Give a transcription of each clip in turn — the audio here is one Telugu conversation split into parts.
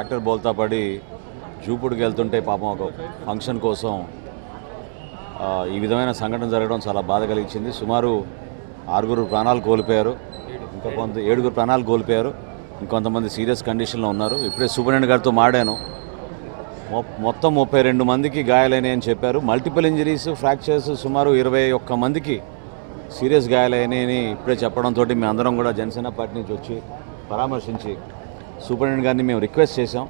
ట్రాక్టర్ బోల్తా పడి జూపుడికి వెళ్తుంటే పాపం ఒక ఫంక్షన్ కోసం ఈ విధమైన సంఘటన జరగడం చాలా బాధ కలిగించింది. సుమారు 6 ప్రాణాలు కోల్పోయారు, ఇంకా 7 ప్రాణాలు కోల్పోయారు, ఇంకొంతమంది సీరియస్ కండిషన్లో ఉన్నారు. ఇప్పుడే సూపరింటెండెంట్ గారితో మాడాను. మొత్తం 32 మందికి గాయాలైనాయి అని చెప్పారు. మల్టిపుల్ ఇంజరీస్, ఫ్రాక్చర్స్ సుమారు 21 మందికి సీరియస్ గాయాలైనాయని ఇప్పుడే చెప్పడంతో మేమందరం కూడా జనసేన పార్టీ నుంచి వచ్చి పరామర్శించి సూపరింటెండెంట్ గారిని మేము రిక్వెస్ట్ చేశాం.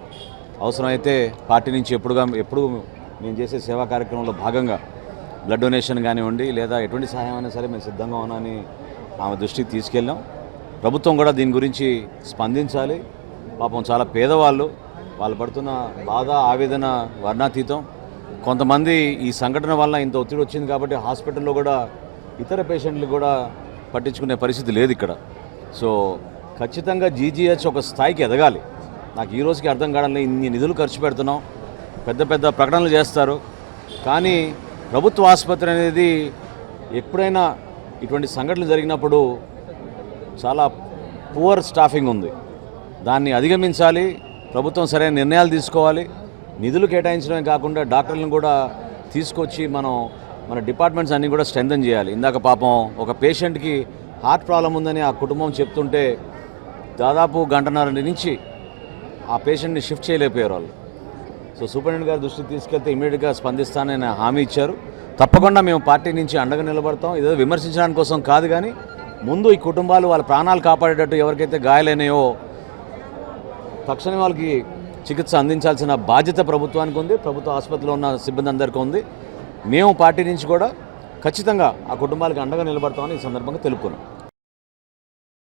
అవసరమైతే పార్టీ నుంచి ఎప్పుడు మేము చేసే సేవా కార్యక్రమంలో భాగంగా బ్లడ్ డొనేషన్ కానివ్వండి లేదా ఎటువంటి సహాయం అయినా సరే మేము సిద్ధంగా ఉన్నామని ఆమె దృష్టికి తీసుకెళ్ళాం. ప్రభుత్వం కూడా దీని గురించి స్పందించాలి. పాపం చాలా పేదవాళ్ళు, వాళ్ళు పడుతున్న బాధ ఆవేదన వర్ణాతీతం. కొంతమంది ఈ సంఘటన వల్ల ఇంత ఒత్తిడి వచ్చింది కాబట్టి హాస్పిటల్లో కూడా ఇతర పేషెంట్లు కూడా పట్టించుకునే పరిస్థితి లేదు ఇక్కడ. సో ఖచ్చితంగా జీజీహెచ్ ఒక స్థాయికి ఎదగాలి. నాకు ఈ రోజుకి అర్థం కావడంలో ఇన్ని నిధులు ఖర్చు పెడుతున్నాం, పెద్ద పెద్ద ప్రకటనలు చేస్తారు, కానీ ప్రభుత్వ ఆసుపత్రి అనేది ఎప్పుడైనా ఇటువంటి సంఘటనలు జరిగినప్పుడు చాలా పువర్ స్టాఫింగ్ ఉంది. దాన్ని అధిగమించాలి. ప్రభుత్వం సరైన నిర్ణయాలు తీసుకోవాలి. నిధులు కేటాయించడమే కాకుండా డాక్టర్లను కూడా తీసుకొచ్చి మన డిపార్ట్మెంట్స్ అన్నీ కూడా స్ట్రెంథన్ చేయాలి. ఇందాక పాపం ఒక పేషెంట్కి హార్ట్ ప్రాబ్లం ఉందని ఆ కుటుంబం చెప్తుంటే దాదాపు 1.5 నుంచి ఆ పేషెంట్ని షిఫ్ట్ చేయలేకపోయారు వాళ్ళు. సో సూపరింటెండెంట్ గారి దృష్టికి తీసుకెళ్తే ఇమీడియట్గా స్పందిస్తానని హామీ ఇచ్చారు. తప్పకుండా మేము పార్టీ నుంచి అండగా నిలబడతాం. ఇదేదో విమర్శించడానికి కోసం కాదు, కానీ ముందు ఈ కుటుంబాలు వాళ్ళ ప్రాణాలు కాపాడేటట్టు ఎవరికైతే గాయాలైనాయో తక్షణం వాళ్ళకి చికిత్స అందించాల్సిన బాధ్యత ప్రభుత్వానికి ఉంది, ప్రభుత్వ ఆసుపత్రిలో ఉన్న సిబ్బంది అందరికీ ఉంది. మేము పార్టీ నుంచి కూడా ఖచ్చితంగా ఆ కుటుంబాలకు అండగా నిలబడతామని ఈ సందర్భంగా తెలుపుకున్నాం.